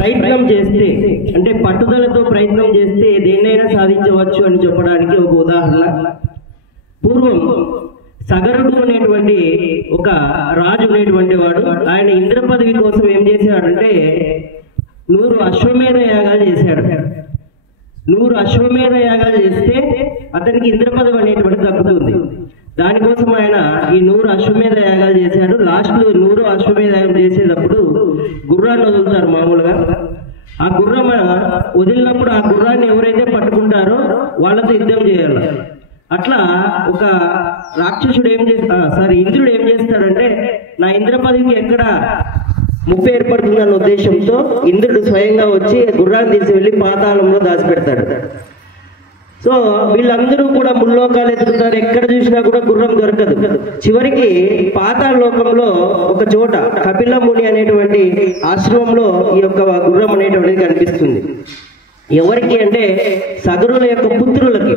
ప్రయత్నం చేస్తే, అంటే పట్టుదలతో ప్రయత్నం చేస్తే దేన్నైనా సాధించవచ్చు అని చెప్పడానికి ఒక ఉదాహరణ. పూర్వం సగరుడు అనేటువంటి ఒక రాజు అనేటువంటి వాడు, ఆయన ఇంద్ర పదవి కోసం ఏం చేశాడంటే 100 అశ్వమేధ యాగాలు చేశాడు. 100 అశ్వమేధ యాగాలు చేస్తే అతనికి ఇంద్ర పదవి అనేటువంటి దక్కుతుంది. దానికోసం ఆయన ఈ 100 అశ్వమేధ యాగాలు చేశాడు. లాస్ట్లో 100 అశ్వమేధ యాగం చేసేటప్పుడు గుర్రాన్ని వదులుతారు మామూలుగా. ఆ గుర్రం వదిలినప్పుడు ఆ గుర్రాన్ని ఎవరైతే పట్టుకుంటారో వాళ్ళతో యుద్ధం చేయాలి. అట్లా ఒక రాక్షసుడు ఇంద్రుడు ఏం చేస్తాడంటే, నా ఇంద్ర పదవికి ఎక్కడ ముప్పు ఏర్పడుతుందన్న ఉద్దేశంతో ఇంద్రుడు స్వయంగా వచ్చి గుర్రాన్ని తీసి వెళ్ళి పాతాళంలో దాచిపెడతాడు. సో వీళ్ళందరూ కూడా ముల్లోకాలు ఎదుగుతారు, ఎక్కడ చూసినా కూడా గుర్రం దొరకదు. చివరికి పాతాళ లోకంలో ఒక చోట కపిల ముని అనేటువంటి ఆశ్రమంలో ఈ యొక్క గుర్రం అనేటువంటిది కనిపిస్తుంది. ఎవరికి అంటే సగరుల యొక్క పుత్రులకి.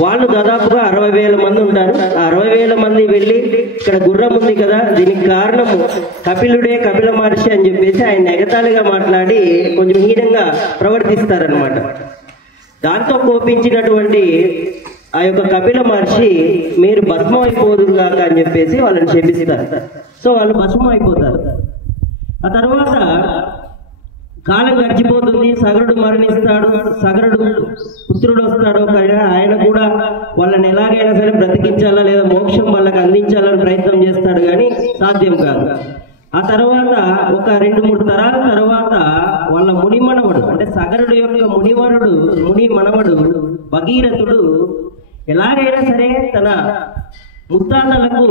వాళ్ళు దాదాపుగా 60,000 మంది ఉంటారు. ఆ 60,000 మంది వెళ్ళి ఇక్కడ గుర్రం ఉంది కదా, దీనికి కారణము కపిలుడే, కపిల మహర్షి అని చెప్పేసి ఆయన ఎగతాళిగా మాట్లాడి కొంచెం హీనంగా ప్రవర్తిస్తారనమాట. దాంతో కోపించినటువంటి ఆ యొక్క కపిల మహర్షి మీరు భస్మం అయిపోదురుగాక అని చెప్పేసి వాళ్ళని శపిస్తారు. సో వాళ్ళు భస్మం అయిపోతారు. ఆ తర్వాత కాలం గడిచిపోతుంది, సగరుడు మరణిస్తాడు. సగరుడు పుత్రుడు వస్తాడు, ఆయన కూడా వాళ్ళని ఎలాగైనా సరే బ్రతికించాలా లేదా మోక్షం వాళ్ళకి అందించాలని ప్రయత్నం చేస్తాడు, కానీ సాధ్యం కాదు. ఆ తర్వాత ఒక 2-3 తరాల తర్వాత వాళ్ళ ముని మనవడు, అంటే సగరుడు యొక్క ముని మనవడు భగీరథుడు ఎలాగైనా సరే తన ముత్తాతలకు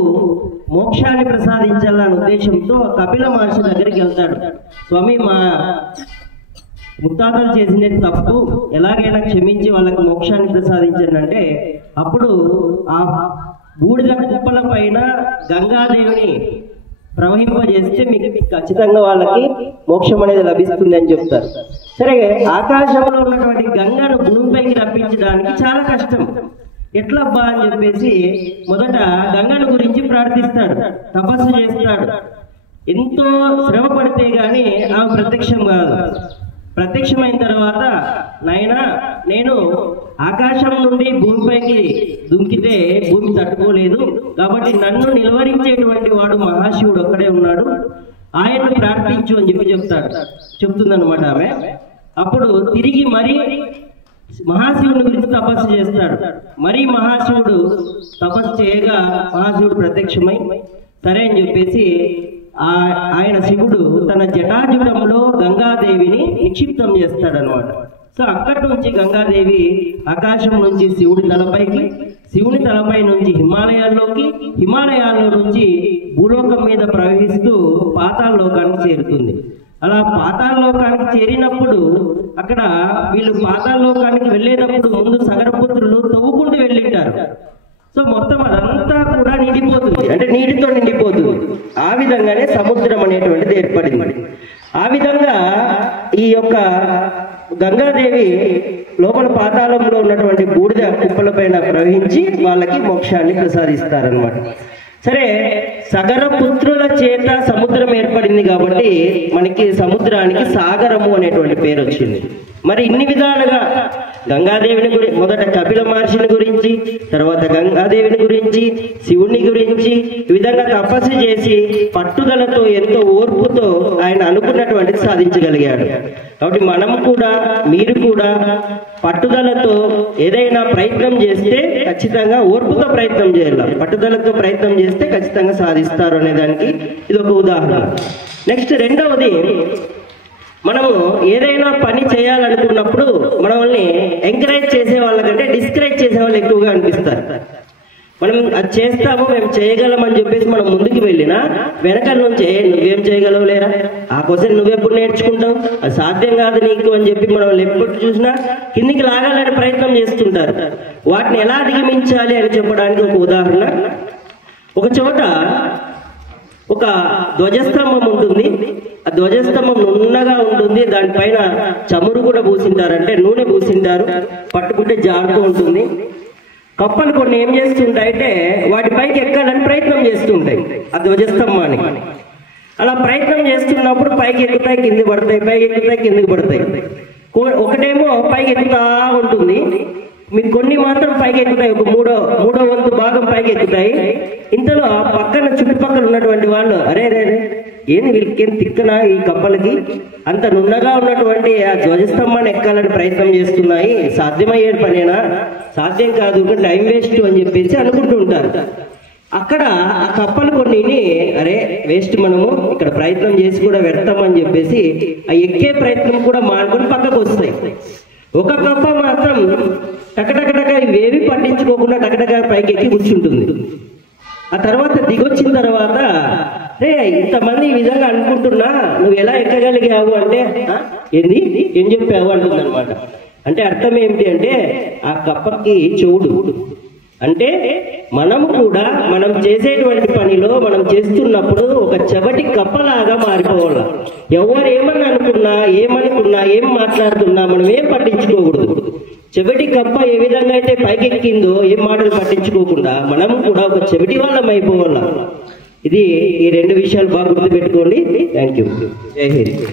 మోక్షాన్ని ప్రసాదించాలనే ఉద్దేశంతో కపిల మహర్షి దగ్గరికి వెళ్తాడు. స్వామి, మా ముత్తాతలు చేసిన తప్పు ఎలాగైనా క్షమించి వాళ్ళకి మోక్షాన్ని ప్రసాదించండి అంటే, అప్పుడు ఆ బూడిద కుప్పల పైన గంగాదేవిని ప్రవహింపజేస్తే మీకు ఖచ్చితంగా వాళ్ళకి మోక్షం అనేది లభిస్తుంది అని చెప్తారు. సరే, ఆకాశంలో ఉన్నటువంటి గంగను భూమిపైకి రప్పించడానికి చాలా కష్టం. ఎట్లబ్బా అని చెప్పేసి మొదట గంగను గురించి ప్రార్థిస్తాడు, తపస్సు చేస్తాడు. ఎంతో శ్రమ పడితే గాని ఆమె ప్రత్యక్షం కాదు. ప్రత్యక్షమైన తర్వాత, నాయనా, నేను ఆకాశం నుండి భూమిపైకి దుంకితే భూమి తట్టుకోలేదు, కాబట్టి నన్ను నిలువరించేటువంటి వాడు మహాశివుడు ఒక్కడే ఉన్నాడు, ఆయన్ను ప్రార్థించు అని చెప్తుందన్నమాట ఆమె. అప్పుడు తిరిగి మరీ మహాశివుని గురించి తపస్సు చేస్తాడు. మరి మహాశివుడు తపస్సు చేయగా మహాశివుడు ప్రత్యక్షమై సరే అని చెప్పేసి ఆయన శివుడు తన జటాజుటంలో గంగాదేవిని నిక్షిప్తం చేస్తాడనమాట. సో అక్కడి నుంచి గంగాదేవి ఆకాశం నుంచి శివుడి తలపైకి, శివుని తలపై నుంచి హిమాలయాల్లోకి, హిమాలయాల్లో నుంచి భూలోకం మీద ప్రవహిస్తూ పాతాళ లోకానికి చేరుతుంది. అలా పాతాళ లోకానికి చేరినప్పుడు అక్కడ వీళ్ళు పాతాళ లోకానికి వెళ్ళేటప్పుడు ముందు సగరపుత్రులు తవ్వుకుంటూ వెళ్ళింటారు. సో మొత్తం అదంతా కూడా నిండిపోతుంది, అంటే నీటితో నిండిపోతుంది. ఆ విధంగానే సముద్రం అనేటువంటిది ఏర్పడింది. ఆ విధంగా ఈ యొక్క గంగాదేవి లోపల పాతాళంలో ఉన్నటువంటి బూడిద కుప్పల పైన ప్రవహించి వాళ్ళకి మోక్షాన్ని ప్రసాదిస్తారనమాట. సరే, సగర పుత్రుల చేత సముద్రం ఏర్పడింది కాబట్టి మనకి సముద్రానికి సాగరము అనేటువంటి పేరు వచ్చింది. మరి ఇన్ని విధాలుగా గంగాదేవిని గురించి, మొదట కపిల మహర్షిని గురించి, తర్వాత గంగాదేవిని గురించి, శివుని గురించి ఈ విధంగా తపస్సు చేసి పట్టుదలతో ఎంతో ఓర్పుతో ఆయన అనుకున్నటువంటిది సాధించగలిగాడు. కాబట్టి మనం కూడా, మీరు కూడా పట్టుదలతో ఏదైనా ప్రయత్నం చేస్తే ఖచ్చితంగా ఓర్పుతో ప్రయత్నం చేయాలి. పట్టుదలతో ప్రయత్నం చేస్తే ఖచ్చితంగా సాధిస్తారు అనే దానికి ఇది ఒక ఉదాహరణ. నెక్స్ట్ రెండవది, మనము ఏదైనా పని చేయాలనుకున్నప్పుడు మనల్ని ఎంకరేజ్ చేసే వాళ్ళకంటే డిస్కరేజ్ చేసే వాళ్ళు ఎక్కువగా అనిపిస్తారు. మనం అది చేస్తాము, మేము చేయగలం అని చెప్పేసి మనం ముందుకు వెళ్ళినా వెనకాల నుంచి నువ్వేం చేయగలవు లేరా, ఆ క్వశ్చన్ నువ్వెప్పుడు నేర్చుకుంటావు, అది సాధ్యం కాదు నీకు అని చెప్పి మనం ఎప్పుడు చూసినా కిందికి లాగాలని ప్రయత్నం చేస్తుంటారు. వాటిని ఎలా అధిగమించాలి అని చెప్పడానికి ఒక ఉదాహరణ. ఒక చోట ఒక ధ్వజస్తంభం ఉంటుంది. ఆ ధ్వజస్తంభం నున్నగా ఉంటుంది, దానిపైన చమురు కూడా పూసింటారు, అంటే నూనె పూసింటారు, పట్టుకుంటే జారుతూ ఉంటుంది. కప్పలు కొన్ని ఏం చేస్తుంటాయంటే వాటిపైకి ఎక్కాలని ప్రయత్నం చేస్తుంటాయి ఆ ధ్వజస్తంభానికి. అలా ప్రయత్నం చేస్తున్నప్పుడు పైకి ఎక్కుతాయి, కింది పడతాయి, పైకి ఎక్కుతాయి, కిందికి పడతాయి. ఒకటేమో పైకి ఎక్కుతా ఉంటుంది, మీకు కొన్ని మాత్రం పైకి ఎక్కుతాయి, ఒక మూడో వంతు భాగం పైకి ఎక్కుతాయి. ఇంతలో పక్కన చుట్టుపక్కల ఉన్నటువంటి వాళ్ళు అరే రే ఏంది వీళ్ళకేం తిక్కనా ఈ కప్పలకి, అంత నున్నగా ఉన్నటువంటి ఆ ధ్వజస్తంభాన్ని ఎక్కాలని ప్రయత్నం చేస్తున్నాయి, సాధ్యమయ్యే పనేనా, సాధ్యం కాదు, టైం వేస్ట్ అని చెప్పేసి అనుకుంటూ ఉంటారు. అక్కడ ఆ కప్పలు కొన్ని అరే వేస్ట్, మనము ఇక్కడ ప్రయత్నం చేసి కూడా పెడతామని చెప్పేసి ఆ ఎక్కే ప్రయత్నం కూడా మానుకొని పక్కకు వస్తాయి. ఒక కప్ప మాత్రం టకటకటక ఇవేవి పట్టించుకోకుండా టకటక పైకి ఎక్కి కూర్చుంటుంది. ఆ తర్వాత దిగొచ్చిన తర్వాత రే ఇంతమంది ఈ విధంగా అనుకుంటున్నా నువ్వు ఎలా ఎక్కగలిగావు అంటే ఏంది ఏం చెప్పావు అంటుంది అనమాట. అంటే అర్థం ఏమిటి అంటే ఆ కప్పకి చెవుడు, అంటే మనము కూడా మనం చేసేటువంటి పనిలో మనం చేస్తున్నప్పుడు ఒక చెవటి కప్పలాగా మారిపోవాలి. ఎవరు ఏమనుకున్నా ఏం మాట్లాడుతున్నా మనం ఏం పట్టించుకోకూడదు. చెవిటి కప్ప ఏ విధంగా అయితే పైకెక్కిందో ఏం మాటలు పట్టించుకోకుండా మనం కూడా ఒక చెవిటి వాళ్ళం అయిపోవాల. ఇది ఈ రెండు విషయాలు బాగా గుర్తుపెట్టుకోండి. Thank you. జై హింద్.